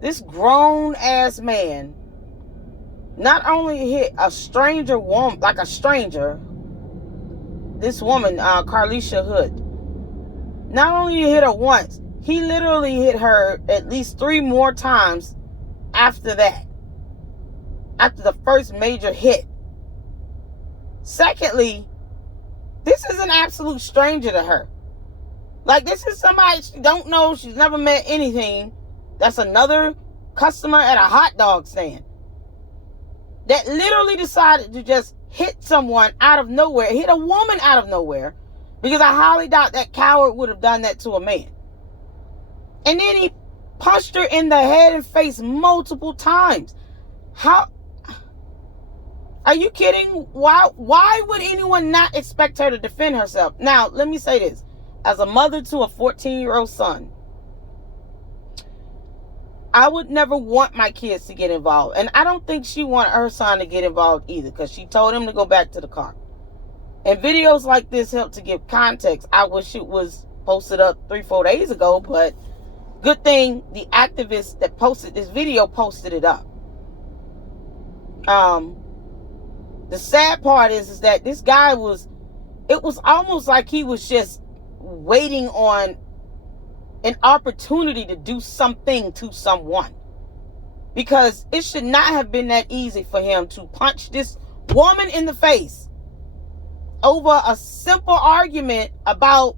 This grown-ass man not only hit a stranger woman, like a stranger, this woman, Carlisha Hood, not only hit her once, he literally hit her at least 3 more times after that. After the first major hit. Secondly, this is an absolute stranger to her. Like, this is somebody she don't know, she's never met anything. That's another customer at a hot dog stand that literally decided to just hit someone out of nowhere, hit a woman out of nowhere, because I highly doubt that coward would have done that to a man. And then he punched her in the head and face multiple times. How? Are you kidding? Why would anyone not expect her to defend herself? Now, let me say this. As a mother to a 14-year-old son, I would never want my kids to get involved. And I don't think she wanted her son to get involved either, because she told him to go back to the car. And videos like this help to give context. I wish it was posted up 3-4 days ago, but good thing the activist that posted this video posted it up. The sad part is that this guy it was almost like he was just waiting on an opportunity to do something to someone. Because it should not have been that easy for him to punch this woman in the face over a simple argument about,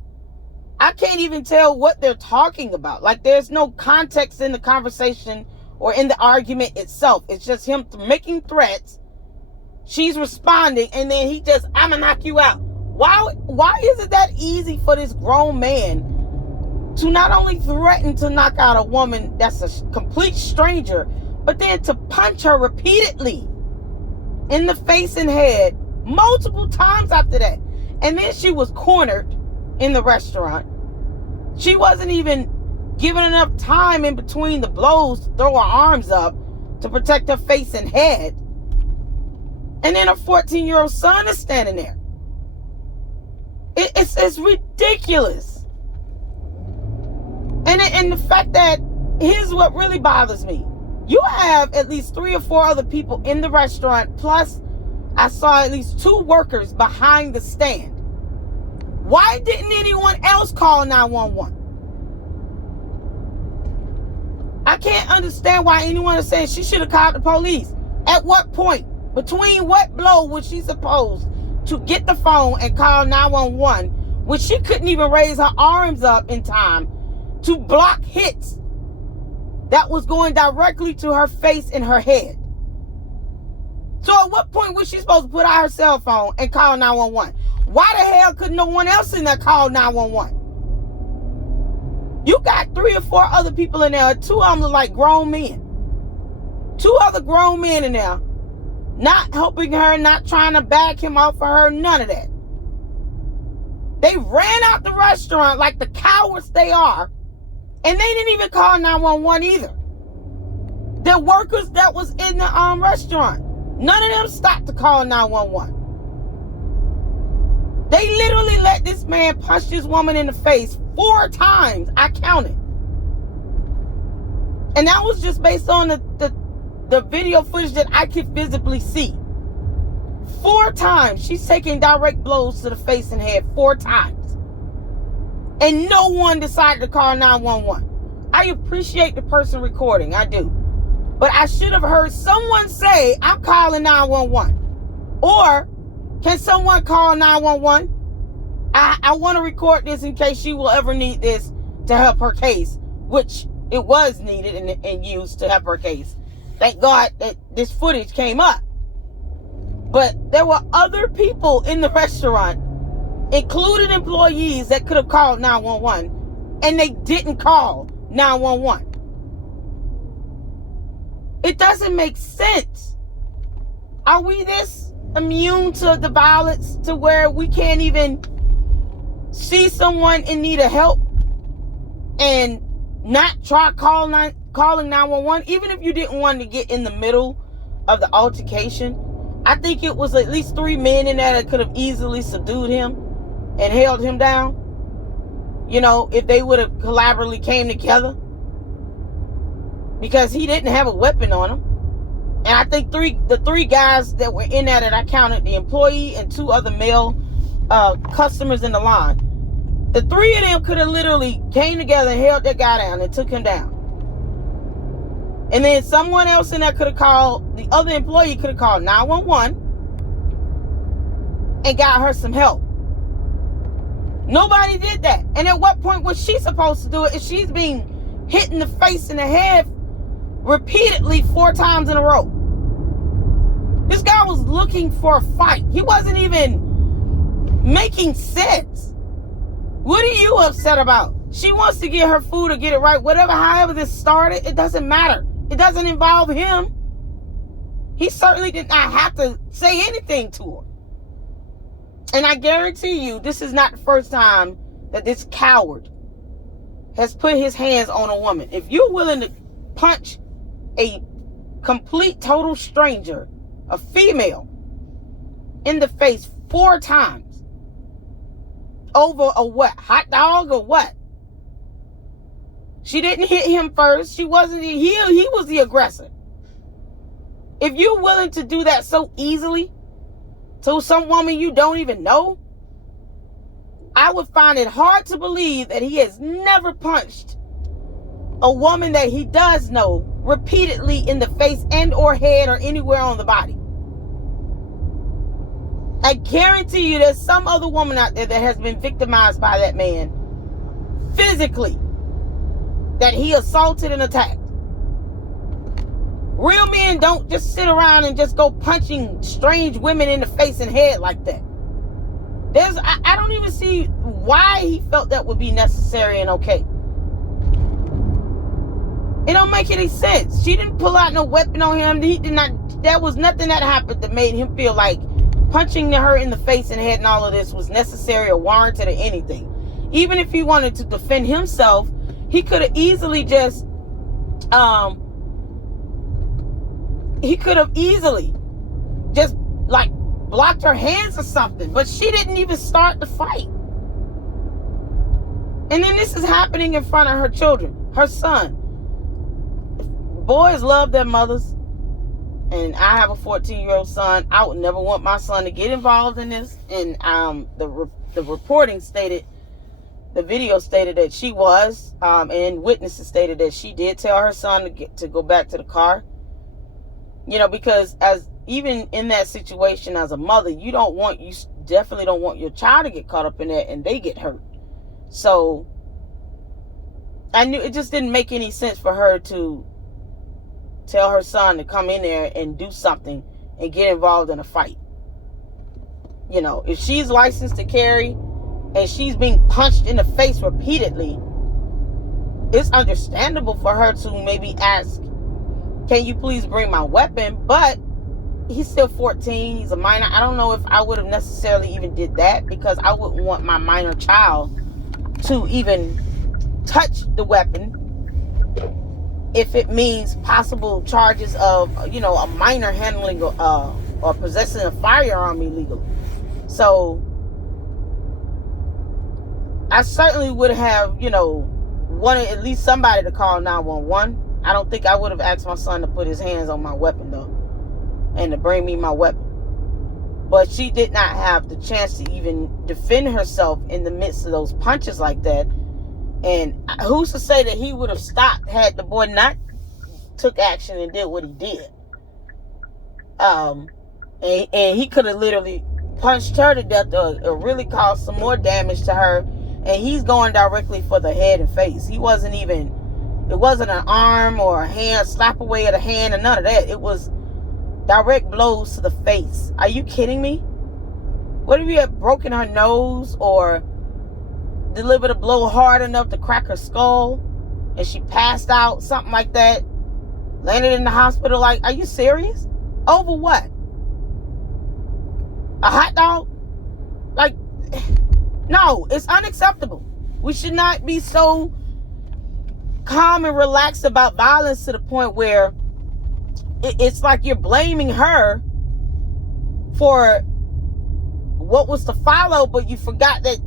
I can't even tell what they're talking about. Like, there's no context in the conversation or in the argument itself. It's just him making threats. She's responding, and then he just, I'm gonna knock you out. Why is it that easy for this grown man to not only threaten to knock out a woman that's a complete stranger, but then to punch her repeatedly in the face and head multiple times after that? And then she was cornered in the restaurant. She wasn't even given enough time in between the blows to throw her arms up to protect her face and head. And then a 14-year-old son is standing there. It's ridiculous. And the fact that, here's what really bothers me. You have at least 3 or 4 other people in the restaurant, plus I saw at least 2 workers behind the stand. Why didn't anyone else call 911? I can't understand why anyone is saying she should have called the police. At what point? Between what blow was she supposed to get the phone and call 911 when she couldn't even raise her arms up in time to block hits that was going directly to her face and her head? So at what point was she supposed to put out her cell phone and call 911? Why the hell could no one else in there call 911? You got 3 or 4 other people in there. 2 of them look like grown men. 2 other grown men in there. Not helping her, not trying to back him off for her, none of that. They ran out the restaurant like the cowards they are, and they didn't even call 911 either. The workers that was in the restaurant, none of them stopped to call 911. They literally let this man punch this woman in the face 4 times. I counted. And that was just based on the video footage that I could visibly see. 4 times. She's taking direct blows to the face and head 4 times. And no one decided to call 911. I appreciate the person recording. I do. But I should have heard someone say, I'm calling 911. Or, can someone call 911? I want to record this in case she will ever need this to help her case, which it was needed and used to help her case. Thank God that this footage came up. But there were other people in the restaurant, including employees, that could have called 911, and they didn't call 911. It doesn't make sense. Are we this immune to the violence to where we can't even see someone in need of help and not try calling 911, even if you didn't want to get in the middle of the altercation? I think it was at least 3 men in there that could have easily subdued him and held him down. You know, if they would have collaboratively came together. because he didn't have a weapon on him. And I think the three guys that were in there that I counted, the employee and two other male customers in the line, the three of them could have literally came together and held that guy down and took him down. And then someone else in there could have called, the other employee could have called 911 and got her some help. Nobody did that. And at what point was she supposed to do it if she's being hit in the face and the head repeatedly 4 times in a row? This guy was looking for a fight. He wasn't even making sense. What are you upset about? She wants to get her food or get it right. Whatever, however this started, it doesn't matter. It doesn't involve him. He certainly did not have to say anything to her. And I guarantee you, this is not the first time that this coward has put his hands on a woman. If you're willing to punch a complete, total stranger, a female, in the face 4 times over a what? Hot dog or what? She didn't hit him first. He was the aggressor. If you're willing to do that so easily to some woman you don't even know, I would find it hard to believe that he has never punched a woman that he does know repeatedly in the face and or head or anywhere on the body. I guarantee you there's some other woman out there that has been victimized by that man physically, that he assaulted and attacked. Real men don't just sit around and just go punching strange women in the face and head like that. I don't even see why he felt that would be necessary and okay. It don't make any sense. She didn't pull out no weapon on him. He did not. There was nothing that happened that made him feel like punching her in the face and head and all of this was necessary or warranted or anything. Even if he wanted to defend himself, he could have easily just like blocked her hands or something. But she didn't even start the fight. And then this is happening in front of her children, her son. Boys love their mothers. And I have a 14-year-old son. I would never want my son to get involved in this. And the reporting stated, the video stated that she was, and witnesses stated that she did tell her son to go back to the car. You know, because even in that situation as a mother, you definitely don't want your child to get caught up in that and they get hurt. So I knew it just didn't make any sense for her to tell her son to come in there and do something and get involved in a fight. You know, if she's licensed to carry and she's being punched in the face repeatedly, it's understandable for her to maybe ask, can you please bring my weapon? But he's still 14. He's a minor. I don't know if I would have necessarily even did that, because I wouldn't want my minor child to even touch the weapon if it means possible charges of, a minor handling or possessing a firearm illegally. So I certainly would have, wanted at least somebody to call 911. I don't think I would have asked my son to put his hands on my weapon, though, and to bring me my weapon. But she did not have the chance to even defend herself in the midst of those punches like that. And who's to say that he would have stopped had the boy not took action and did what he did? And he could have literally punched her to death or really caused some more damage to her. And he's going directly for the head and face. It wasn't an arm or a hand, slap away at a hand, or none of that. It was direct blows to the face. Are you kidding me? What if you had broken her nose or delivered a blow hard enough to crack her skull and she passed out, something like that, landed in the hospital? Like, are you serious? Over what? A hot dog? Like, no, it's unacceptable. We should not be so calm and relaxed about violence to the point where it's like you're blaming her for what was to follow, but you forgot that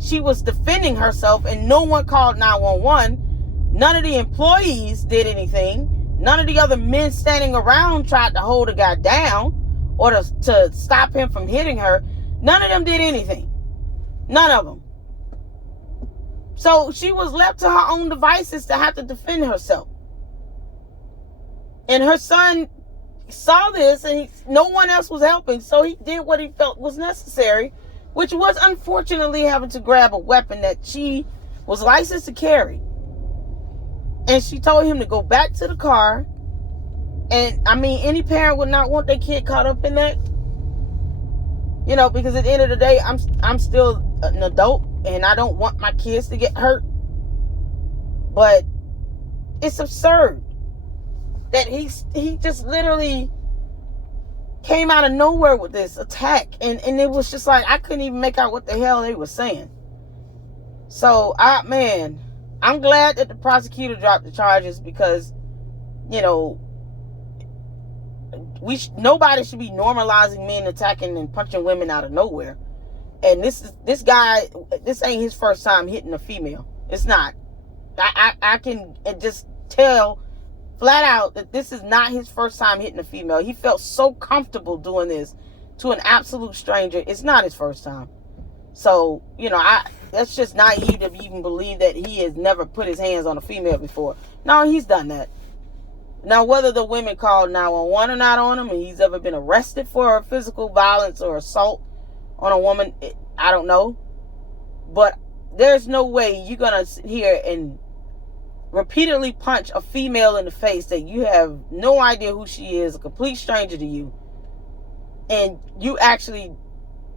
she was defending herself and no one called 911. None of the employees did anything. None of the other men standing around tried to hold the guy down or to stop him from hitting her. None of them did anything. None of them. So she was left to her own devices to have to defend herself. And her son saw this, and no one else was helping, so he did what he felt was necessary, which was unfortunately having to grab a weapon that she was licensed to carry. And she told him to go back to the car. And I mean, any parent would not want their kid caught up in that, you know, because at the end of the day, I'm still an adult, and I don't want my kids to get hurt. But it's absurd that he just literally came out of nowhere with this attack, and it was just like I couldn't even make out what the hell they were saying. So I'm glad that the prosecutor dropped the charges, because, you know, nobody should be normalizing men attacking and punching women out of nowhere. And this guy, this ain't his first time hitting a female. It's not. I can just tell flat out that this is not his first time hitting a female. He felt so comfortable doing this to an absolute stranger. It's not his first time. So, you know, that's just naive to even believe that he has never put his hands on a female before. No, he's done that. Now, whether the women called 911 or not on him, and he's ever been arrested for physical violence or assault on a woman, I don't know. But there's no way you're going to sit here and repeatedly punch a female in the face that you have no idea who she is, a complete stranger to you, and you actually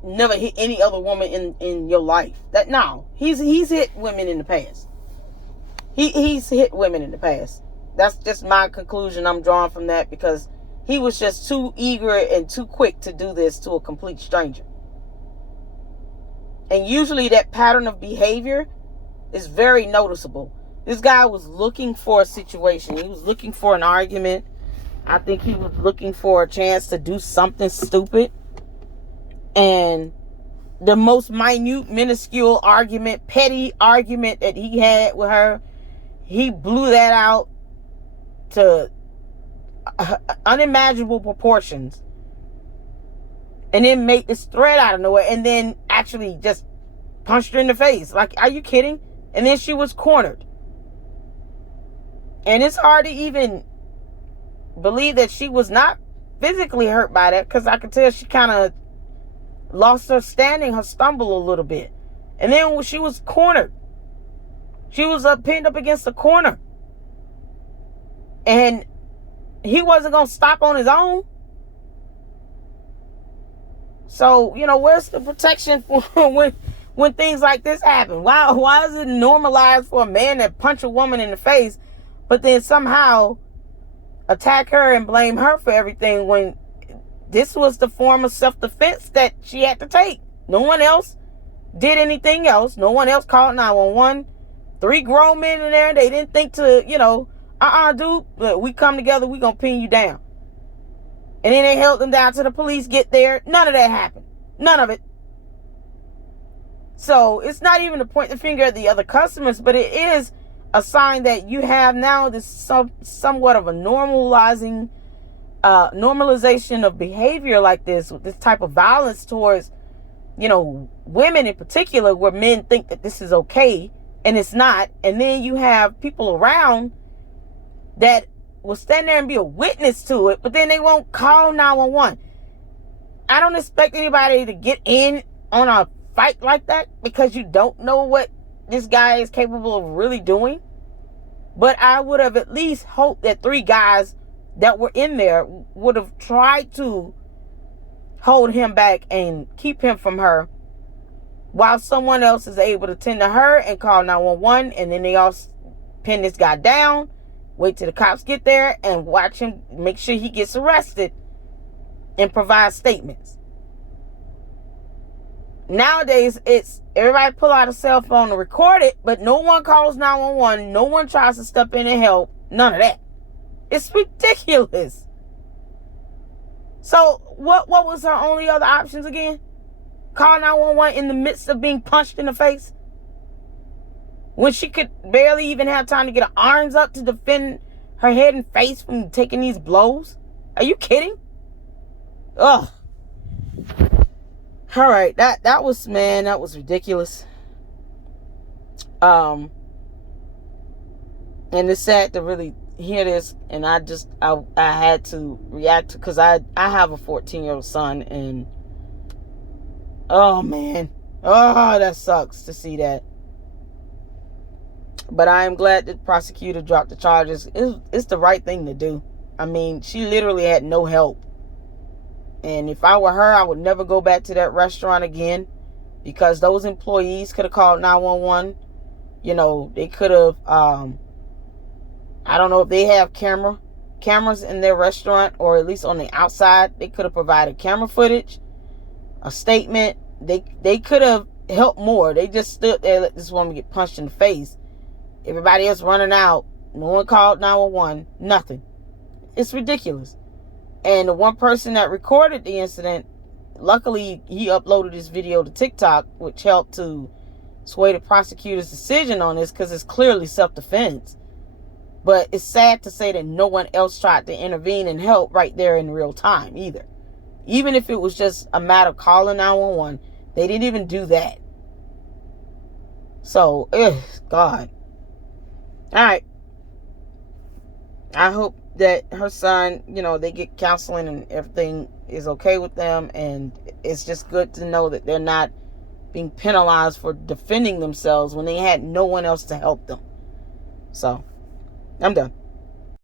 never hit any other woman in your life. He's hit women in the past. He's hit women in the past. That's just my conclusion I'm drawing from that, because he was just too eager and too quick to do this to a complete stranger. And usually that pattern of behavior is very noticeable. This guy was looking for a situation. He was looking for an argument. I think he was looking for a chance to do something stupid. And the most minute, minuscule argument, petty argument that he had with her, he blew that out to unimaginable proportions. And then made this threat out of nowhere, and then actually just punched her in the face. Like, are you kidding? And then she was cornered. And it's hard to even believe that she was not physically hurt by that, because I could tell she kind of lost her standing, her stumble a little bit. And then when she was cornered, she was pinned up against the corner. And he wasn't going to stop on his own. So, you know, where's the protection for when things like this happen? Why is it normalized for a man to punch a woman in the face, but then somehow attack her and blame her for everything, when this was the form of self-defense that she had to take? No one else did anything else. No one else called 911. 3 grown men in there. They didn't think to, you know, dude, look, we come together, we gonna pin you down. And then they held them down till the police get there. None of that happened. None of it. So it's not even to point the finger at the other customers, but it is a sign that you have now this somewhat of a normalization of behavior like this, with this type of violence towards, you know, women in particular, where men think that this is okay and it's not. And then you have people around that will stand there and be a witness to it, but then they won't call 911. I don't expect anybody to get in on a fight like that, because you don't know what this guy is capable of really doing. But I would have at least hoped that 3 guys that were in there would have tried to hold him back and keep him from her, while someone else is able to tend to her and call 911. And then they all pin this guy down, wait till the cops get there, and watch him, make sure he gets arrested, and provide statements. Nowadays, it's everybody pull out a cell phone to record it, but no one calls 911. No one tries to step in and help. None of that. It's ridiculous. So what was her only other options again? Call 911 in the midst of being punched in the face, when she could barely even have time to get her arms up to defend her head and face from taking these blows. Are you kidding? Ugh. All right, that was, man, that was ridiculous. And it's sad to really hear this, and I had to react because I have a 14-year-old son, and oh man, oh, that sucks to see that. But I am glad the prosecutor dropped the charges. It's the right thing to do. I mean, she literally had no help. And if I were her, I would never go back to that restaurant again, because those employees could have called 911. You know, they could have, I don't know if they have cameras in their restaurant, or at least on the outside. They could have provided camera footage, a statement. They could have helped more. They just stood there, let this woman get punched in the face. Everybody else running out. No one called 911. Nothing. It's ridiculous. And the one person that recorded the incident, luckily he uploaded this video to TikTok, which helped to sway the prosecutor's decision on this, because it's clearly self-defense. But it's sad to say that no one else tried to intervene and help right there in real time either. Even if it was just a matter of calling 911, they didn't even do that. So, God. All right. I hope that her son, you know, they get counseling and everything is okay with them. And it's just good to know that they're not being penalized for defending themselves when they had no one else to help them. So, I'm done.